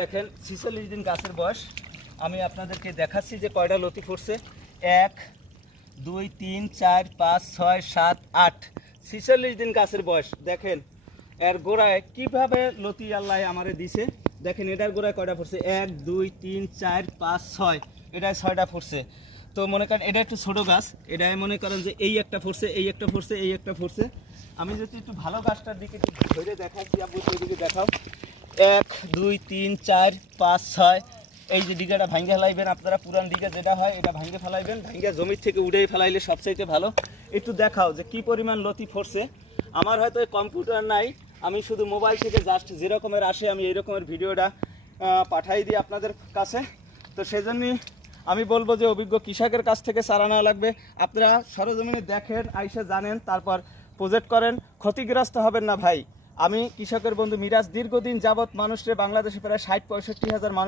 দেখেন ছিচল্লিশ দিন গাছের বয়স। আমি আপনাদেরকে দেখাচ্ছি যে কয়টা লতি ফুটছে। এক, দুই, তিন, চার, পাঁচ, ছয়, সাত, আট। ছিচল্লিশ দিন গাছের বয়স। দেখেন, এর গোড়ায় কীভাবে লতি আল্লাহ আমারে দিছে? দেখেন, এটার গোড়ায় কয়টা ফুটছে? এক, দুই, তিন, চার, পাঁচ, ছয়। এটায় ছয়টা ফুটছে। তো মনে করেন, এটা একটু ছোটো গাছ। এটাই মনে করেন যে এই একটা ফুটছে, এই একটা ফুটছে, এই একটা ফুটছে। আমি যদি একটু ভালো গাছটার দিকে ধরে দেখাচ্ছি আপনি দিকে দেখাও। এক, দুই, তিন, চার, পাঁচ, ছয়। এই যে দিঘাটা ভাঙ্গে ফেলাইবেন, আপনারা পুরান দিঘা যেটা হয়, এটা ভাঙ্গে ফেলাইবেন। ভাঙ্গে জমির থেকে উড়েই ফেলাইলে সবচাইতে ভালো। একটু দেখাও যে কি পরিমাণ লতি ফরছে। আমার হয়তো কম্পিউটার নাই, আমি শুধু মোবাইল থেকে জাস্ট যেরকমের আসে, আমি এই রকমের ভিডিওটা পাঠাই দিই আপনাদের কাছে। তো সেজন্যই আমি বলব যে অভিজ্ঞ কৃষকের কাছ থেকে নেওয়া লাগবে। আপনারা সরজমিনে দেখেন, আইসে জানেন, তারপর প্রজেক্ট করেন। ক্ষতিগ্রস্ত হবেন না ভাই। আমি কৃষকের বন্ধু মিরাজ দীর্ঘদিন যাবৎ মানুষের বাংলাদেশে প্রায় ষাট পঁয়ষট্টি হাজার মানুষ